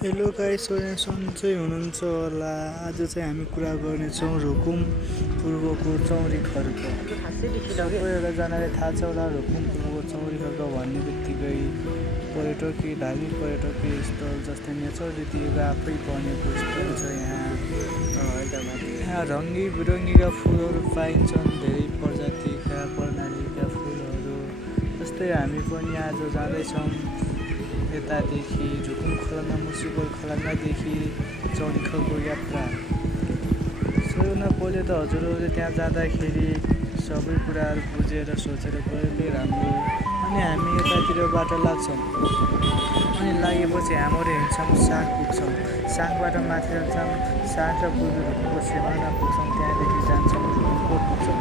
Hello guys, सन्चै हुनुहुन्छ होला। आज चाहिँ हामी कुरा गर्नेछौँ रुकुम पूर्वको चौरी खर्क। सबैजनाले थाहा छ होला रुकुम पूर्वको चौरी खर्क भन्ने बित्तिकै पर्यटकीय धार्मिक पर्यटकीय स्थल जस्तै नेचर रीतिको आफै बनेको स्थल छ। यहाँ रङ्गी बिरङ्गीका फुलहरू पाइन्छन्, धेरै प्रजातिका प्रणालीका फुलहरू। जस्तै हामी पनि आज जाँदैछौँ यतादेखि रुकुम खलङ्गा मुसिकोट खलङ्गादेखि चौरी खर्कको यात्रा। सबैभन्दा पहिले त हजुरहरूले त्यहाँ जाँदाखेरि सबै कुराहरू बुझेर सोचेर गएकै राम्रो। अनि हामी यतातिर बाटो लाग्छौँ, अनि लागेपछि हाम्रो हिँड्छौँ साग पुग्छौँ, सागबाट माथि जान्छौँ, साग र पुगेर रुकुमको सिमाना पुग्छौँ, त्यहाँदेखि जान्छौँ रुकुमकोट पुग्छौँ।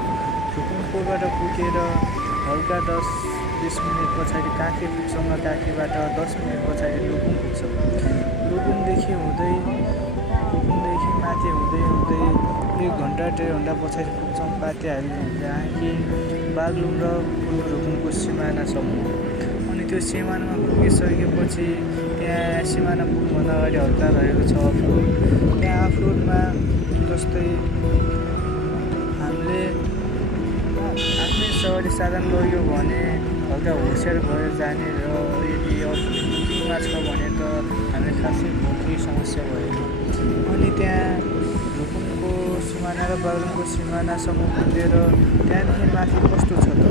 रुकुमकोटबाट पुगेर हल्का 10-20 मिनट पछाडि काँक्री पुग्छौँ र काँक्रीबाट 10 मिनट पछाडि लुकुम पुग्छौँ। लुकुमदेखि माथि हुँदै 1 घन्टा 1.5 घन्टा पछाडि पुग्छौँ पातेहारी, जहाँ कि बागलुङ र रुकुमको सिमानासम्म। अनि त्यो सिमानामा पुगिसकेपछि त्यहाँ सिमाना पुग्नुभन्दा अगाडि हल्का रहेको छ अफरोड। त्यहाँ अफरोडमा जस्तै हामीले आफ्नै सवारी साधन लग्यो भने हल्का होसियार भएर जाने, र यदि बुकिङमा छ भने त हामीले खासै भोकै समस्या भएन। अनि त्यहाँ रुकुमको सिमाना र बागलुङको सिमानासम्म पुगेर त्यहाँदेखि माथि कस्तो छ त,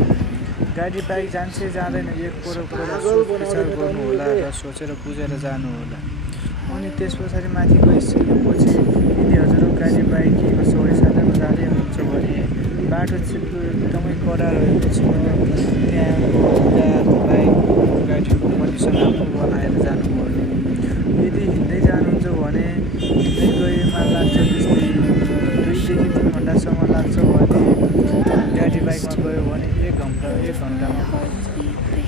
गाडी बाइक जान्छै जाँदैन एकपल्ट सोचविचार गर्नु होला र सोचेर बुझेर जानु होला। अनि त्यस पछाडि माथि गइसकेपछि यदि हजुरहरू गाडी बाइकको सवारी साधनमा जाँदै हुनुहुन्छ भने बाटो चिप्लो एकदमै कडा रहेको छ। त्यहाँको बाइक गाडीको कन्डिसन आफू बनाएर जानुपर्ने। यदि हिँड्दै जानुहुन्छ भने हिँड्दै गएमा लाग्छ जस्तै 2 देखि 3 घन्टासम्म लाग्छ भने गाडी बाइकमा गयो भने 1 घन्टामा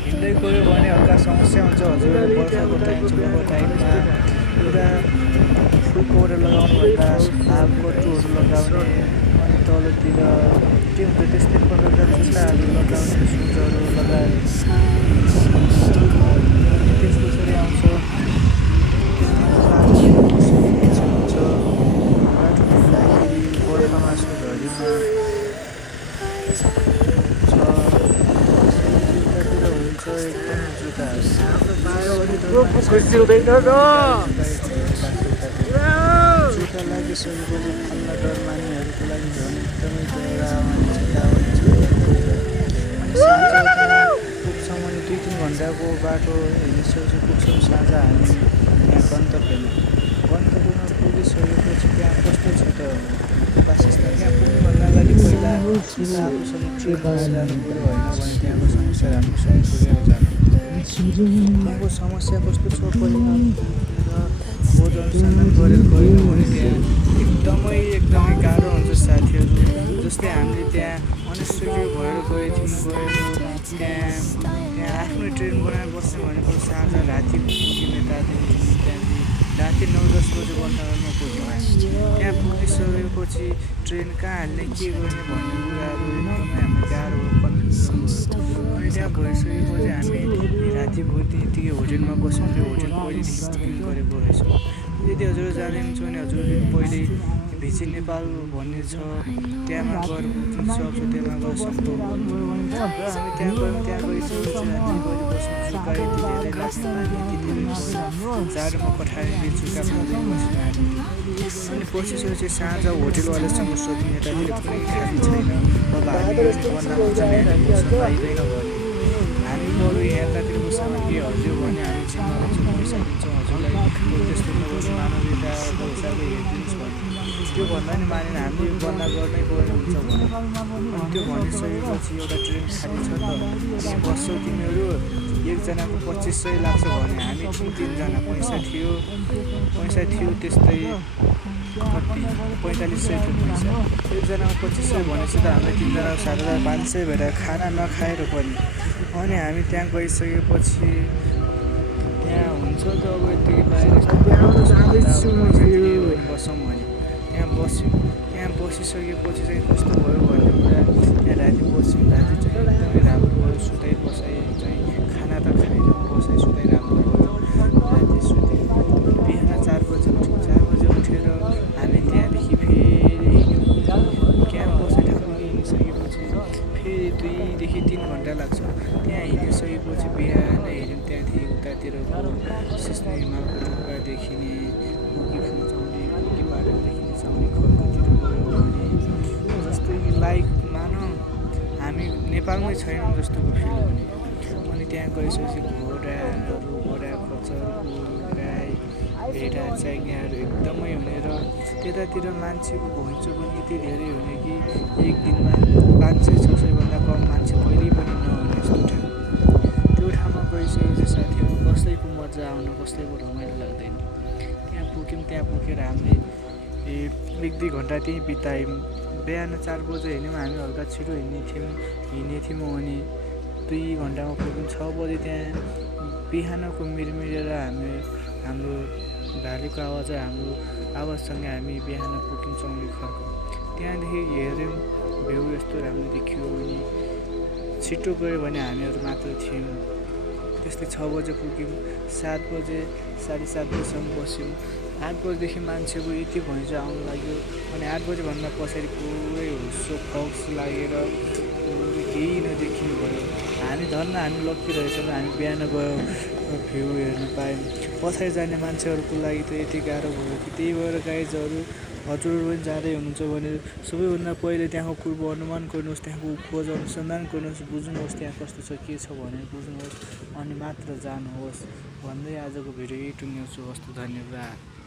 हिँड्दै गयो भने हल्का समस्या हुन्छ। हजुरहरू बर्खाको टाइममा पुरा फुल कभर लगाउनुभन्दा हाफको टुहरू लगाउने, अनि तलतिर के हुन्छ त्यस्तै प्रकारका जुत्ताहरू लगाउने, सुजहरू लगाएर। त्यस पछाडि आउँछ बाटो हिँड्दाखेरि बर्खामा झरीमा हुन्छ एकदम जुत्ताहरू जुत्ता लागिसकेपछि फल्ला डर मानिहरूको लागि झन् एकदमै डरा पुग्छौँ। अनि 2-3 घन्टाको बाटो हिँडिसकेपछि पुग्छौँ साँझ हामी यहाँ गन्तव्यमा पुगिसकेपछि त्यहाँ कस्तो छ त वासस्थान। त्यहाँ पुग्नुभन्दा अगाडि पहिला आफूसँग ट्रेन जानु पऱ्यो, होइन भने त्यहाँको समस्या राम्रोसँग पुगेर जानु। त्यहाँको समस्या कस्तो छ पहिला खोज अनुसन्धान गरेर गएन भने त्यहाँ एकदमै गाह्रो हुन्छ साथीहरू। जस्तै हामीले त्यहाँ अनएक्सपेक्टेड भएर गएर त्यहाँ आफ्नो ट्रेन बनाएर बस्ने भनेको साँझ राति पुग्यौँ यतादेखि। त्यहाँदेखि राति 9-10 बजे बन्दरमा पुग्यौँ। त्यहाँ पुगिसकेपछि ट्रेन कहाँ हाल्ने के गर्ने भन्ने कुराहरू एकदमै हामीलाई गाह्रो अनि त्यहाँ भइसकेपछि हामी रातिभरि यतिकै होटेलमा बस्यौँ। त्यो होटेल पहिलेदेखि बुकिङ गरेको रहेछौँ। यदि हजुरहरू जाँदै हुनुहुन्छ भने हजुरले पहिले भिजिट नेपाल भन्ने छ, त्यहाँमा गएर बुकिङ सक्छ, त्यहाँमा गएर सक्छौँ। र हामी त्यहाँ गइसकेपछि रातिभरि बस्नु गाडी धेरै लाग्ने, पानी धेरै जाडोमा कठारीले चुका फाल्दै बस्यौँ हामी। अनि पसिसकेपछि साँझ होटेलवालासँग सोध्यौँ यतातिर कुनै खाली छैन, अब हामी पाइँदैन भने हामी बरु यतातिरको सामान के हल्यो भने हामी छिमेकीलाई पैसा दिन्छौँ, हजुरलाई त्यस्तो नगर्नु, मानवीयताको हिसाबले हेरिदिनुहोस् भन्यो। त्यो भन्दा नि मानेन हामी बन्द गर्नै पर्ने हुन्छ भन्यो। अनि त्यो भनिसकेपछि एउटा ट्रेन खाली छ त त्यहाँ बस्छौ तिमीहरू, एकजनाको 2500 लाग्छ भने हामी थियौँ 3जना, पैसा थियो त्यस्तै कति 4500 थियो पैसा। एकजनाको 2500 भनेपछि त हामीले 3जनाको 7500 भएर खाना नखाएर पनि। अनि हामी त्यहाँ गइसकेपछि त्यहाँ हुन्छ त अब यतिकै बाहिर बसौँ भने त्यहाँ बस्यौँ। त्यहाँ बसिसकेपछि चाहिँ कस्तो भयो भन्ने कुरा, त्यहाँ राति बस्यौँ। राति चाहिँ एकदमै राम्रो भयो, सुताइ बसाइ चाहिँ खाना त खाएन, बसाइ सुताइ राम्रो भयो। राति सुत्यौँ, बिहान 4 बजे उठ्यौँ। 4 बजे उठेर हामी त्यहाँदेखि फेरि हिँड्यौँ। क्याम्प बस्ने ठाउँमा हिँडिसकेपछि फेरि 2 देखि 3 घन्टा लाग्छ। त्यहाँ हिँडिसकेपछि बिहान हेऱ्यौँ, त्यहाँदेखि उतातिर सिस्ने हिमालको टुप्पादेखि नि पुगी फुलचौरी, पुगी पाटनदेखि चौरी खर्कतिर गयो भने जस्तै कि लाइक मानौँ हामी नेपालमै छैनौँ जस्तोको फिल हुने। अनि त्यहाँ गइसकेपछि घोडा खच्चर गोरु गाई भेडा च्याङ्ग्याहरू एकदमै हुने र त्यतातिर मान्छेको घुइँचो पनि यति धेरै हुने कि एक दिनमा 500-600 भन्दा कम मान्छे कहिल्यै पनि नहुने यस्तो ठाउँ। त्यो ठाउँमा गइसकेपछि साथीहरू कसैको मजा आउन, कसैको रमाइलो लाग्दैन। त्यहाँ पुग्यौँ, त्यहाँ पुगेर हामीले 1-2 घन्टा त्यहीँ बितायौँ। बिहान 4 बजे हिँड्यौँ, हामी हल्का छिटो हिँड्ने थियौँ अनि 2 घन्टामा पुग्यौँ। 6 बजे त्यहाँ बिहानको मिरमिरेर हाम्रो भालेको आवाज, हाम्रो आवाजसँगै हामी बिहान पुग्यौँ चौरी खर्क। त्यहाँदेखि हेऱ्यौँ भ्यू यस्तो राम्रो देखियो। अनि छिटो गयो भने हामीहरू मात्र थियौँ। त्यस्तै 6 बजे पुग्यौँ, 7 बजे 7:30 बजीसम्म बस्यौँ। 8 बजेदेखि मान्छेको यति घुइँचो आउनु लाग्यो। अनि 8 बजेभन्दा पछाडि पुरै हुस्सो फक्स लागेर केही नदेखिने भयो। हामी लक्की रहेछौँ, हामी बिहान गयो भ्यू हेर्नु पायौँ। पछाडि जाने मान्छेहरूको लागि त यति गाह्रो भयो कि त्यही भएर गाइजहरू हजुरहरू पनि जाँदै हुनुहुन्छ भने सबैभन्दा पहिले त्यहाँको पूर्व अनुमान गर्नुहोस्, त्यहाँको खोज अनुसन्धान गर्नुहोस्, बुझ्नुहोस् त्यहाँ कस्तो छ के छ भनेर बुझ्नुहोस् अनि मात्र जानुहोस् भन्दै आजको भिडियो यही टुङ्ग्याउँछु। हस्त, धन्यवाद।